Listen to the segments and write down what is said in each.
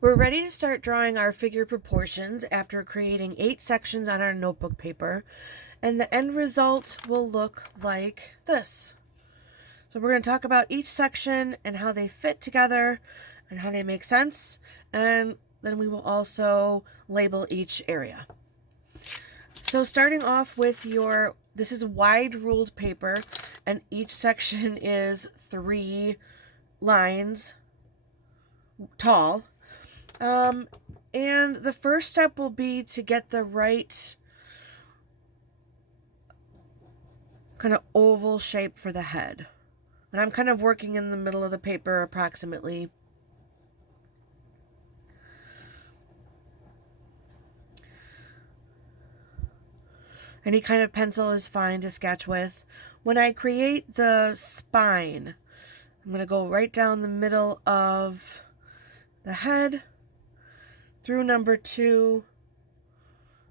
We're ready to start drawing our figure proportions after creating 8 sections on our notebook paper, and the end result will look like this. So we're going to talk about each section and how they fit together and how they make sense, and then we will also label each area. So starting off with this is wide ruled paper, and each section is 3 lines tall. And the first step will be to get the right kind of oval shape for the head. And I'm kind of working in the middle of the paper approximately. Any kind of pencil is fine to sketch with. When I create the spine, I'm going to go right down the middle of the head, through number 2,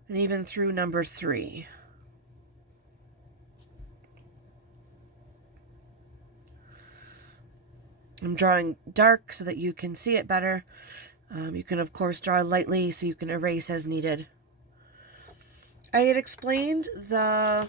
and even through number 3. I'm drawing dark so that you can see it better. You can, of course, draw lightly so you can erase as needed. I had explained how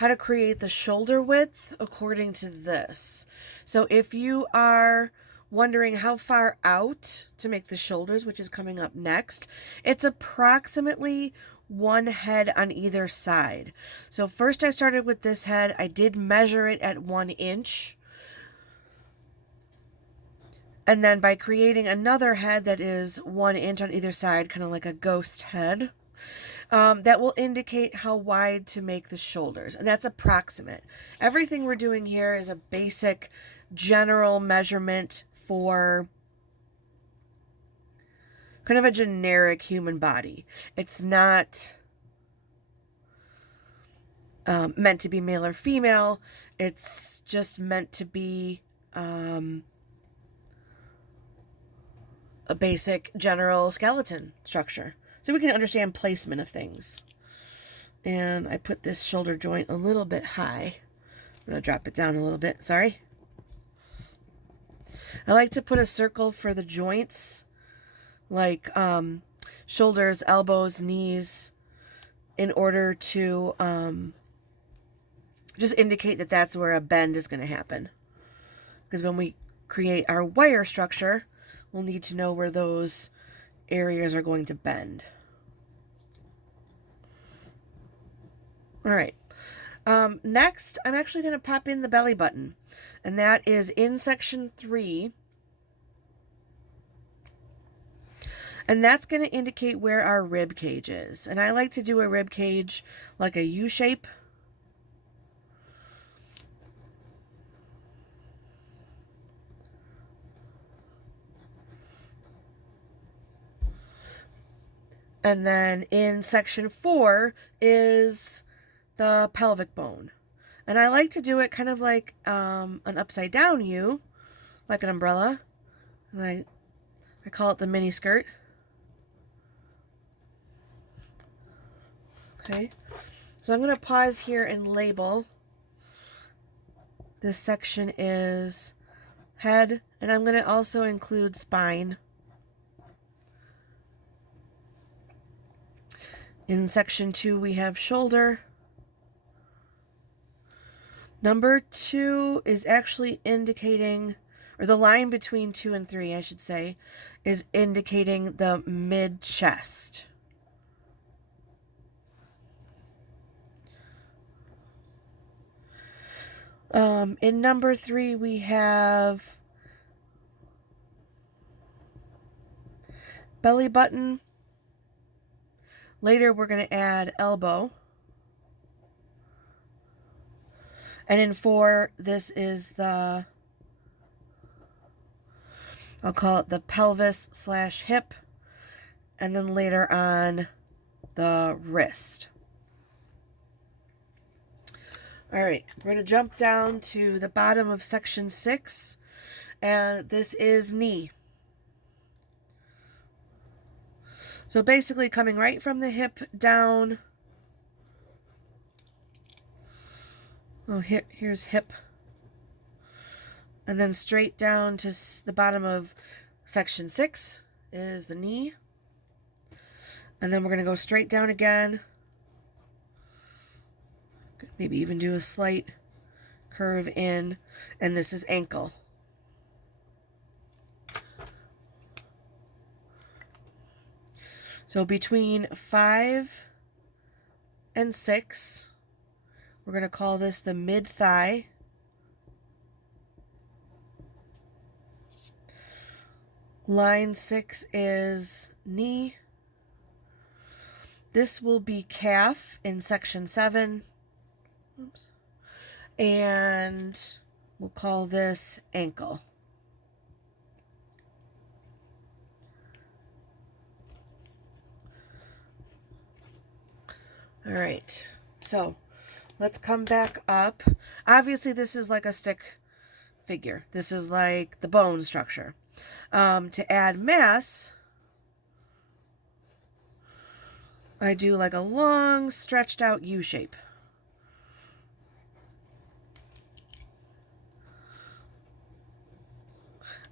to create the shoulder width according to this. So if you are wondering how far out to make the shoulders, which is coming up next, it's approximately 1 head on either side. So first I started with this head. I did measure it at 1 inch. And then by creating another head that is 1 inch on either side, kind of like a ghost head, that will indicate how wide to make the shoulders. And that's approximate. Everything we're doing here is a basic general measurement for kind of a generic human body. It's not meant to be male or female. It's just meant to be a basic general skeleton structure, so we can understand placement of things. And I put this shoulder joint a little bit high. I'm going to drop it down a little bit, sorry. I like to put a circle for the joints, like shoulders, elbows, knees, in order to just indicate that that's where a bend is going to happen. Because when we create our wire structure, we'll need to know where those areas are going to bend. All right. Next, I'm actually going to pop in the belly button, and that is in section 3. And that's going to indicate where our rib cage is. And I like to do a rib cage like a U shape. And then in section 4 is the pelvic bone. And I like to do it kind of like an upside down U, like an umbrella. And I call it the mini skirt. Okay, so I'm going to pause here and label. This section is head, and I'm going to also include spine. In section 2, we have shoulder. Number 2 is actually indicating, or the line between 2 and 3, I should say, is indicating the mid-chest. In number 3, we have belly button. Later, we're going to add elbow. And in 4, this is I'll call it the pelvis/hip. And then later on, the wrist. All right, we're going to jump down to the bottom of section 6, and this is knee. So basically coming right from the hip down. Oh, here's hip. And then straight down to the bottom of section 6 is the knee. And then we're going to go straight down again. Maybe even do a slight curve in. And this is ankle. So between 5 and 6, we're going to call this the mid-thigh. Line 6 is knee. This will be calf in section 7. Oops. And we'll call this ankle. All right, so let's come back up. Obviously, this is like a stick figure. This is like the bone structure. To add mass, I do like a long, stretched out U shape.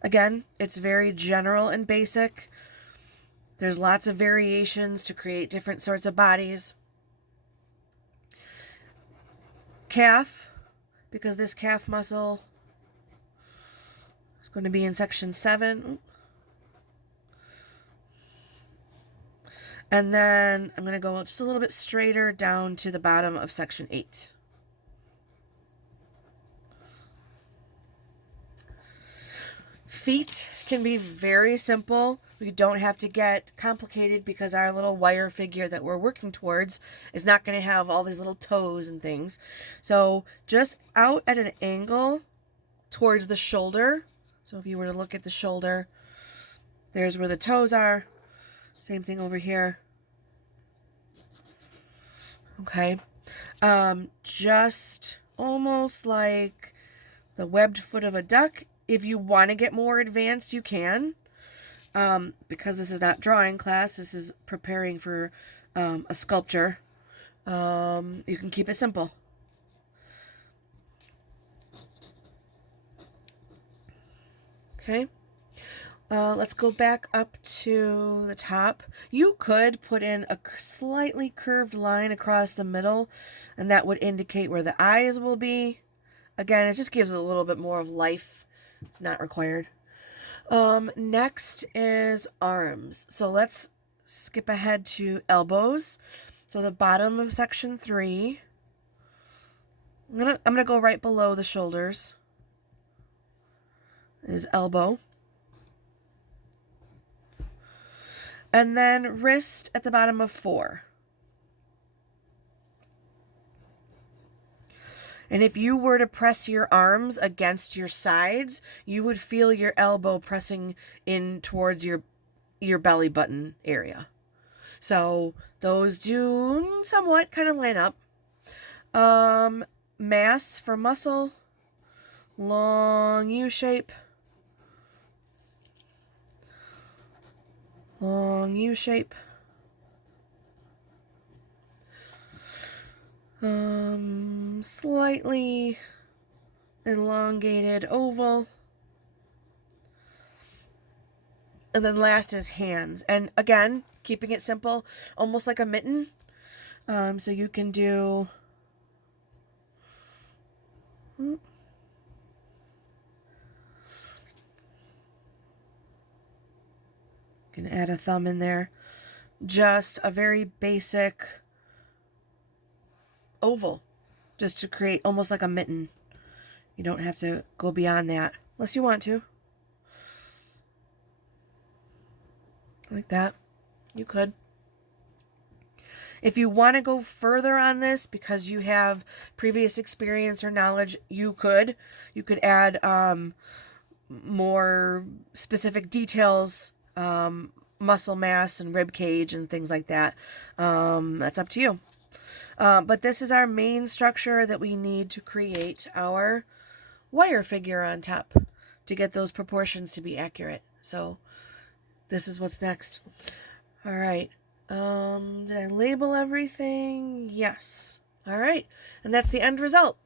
Again, it's very general and basic. There's lots of variations to create different sorts of bodies. Calf, because this calf muscle is going to be in section 7. And then I'm going to go just a little bit straighter down to the bottom of section 8. Feet can be very simple. We don't have to get complicated because our little wire figure that we're working towards is not going to have all these little toes and things. So just out at an angle towards the shoulder. So if you were to look at the shoulder, there's where the toes are. Same thing over here. Okay. Just almost like the webbed foot of a duck. If you want to get more advanced, you can. Because this is not drawing class, this is preparing for a sculpture. You can keep it simple. Okay. Let's go back up to the top. You could put in a slightly curved line across the middle, and that would indicate where the eyes will be. Again, it just gives it a little bit more of life. It's not required. Next is arms. So let's skip ahead to elbows. So the bottom of section 3. I'm gonna go right below the shoulders. Is elbow. And then wrist at the bottom of 4. And if you were to press your arms against your sides, you would feel your elbow pressing in towards your belly button area. So those do somewhat kind of line up. Mass for muscle, long U shape. Long U shape. Slightly elongated oval. And then last is hands. And again, keeping it simple, almost like a mitten. So you can do... Can add a thumb in there. Just a very basic oval, just to create almost like a mitten. You don't have to go beyond that, unless you want to. Like that. You could. If you want to go further on this because you have previous experience or knowledge, you could. You could add more specific details, muscle mass and rib cage and things like that. That's up to you. But this is our main structure that we need to create our wire figure on top to get those proportions to be accurate. So this is what's next. All right. Did I label everything? Yes. All right. And that's the end result.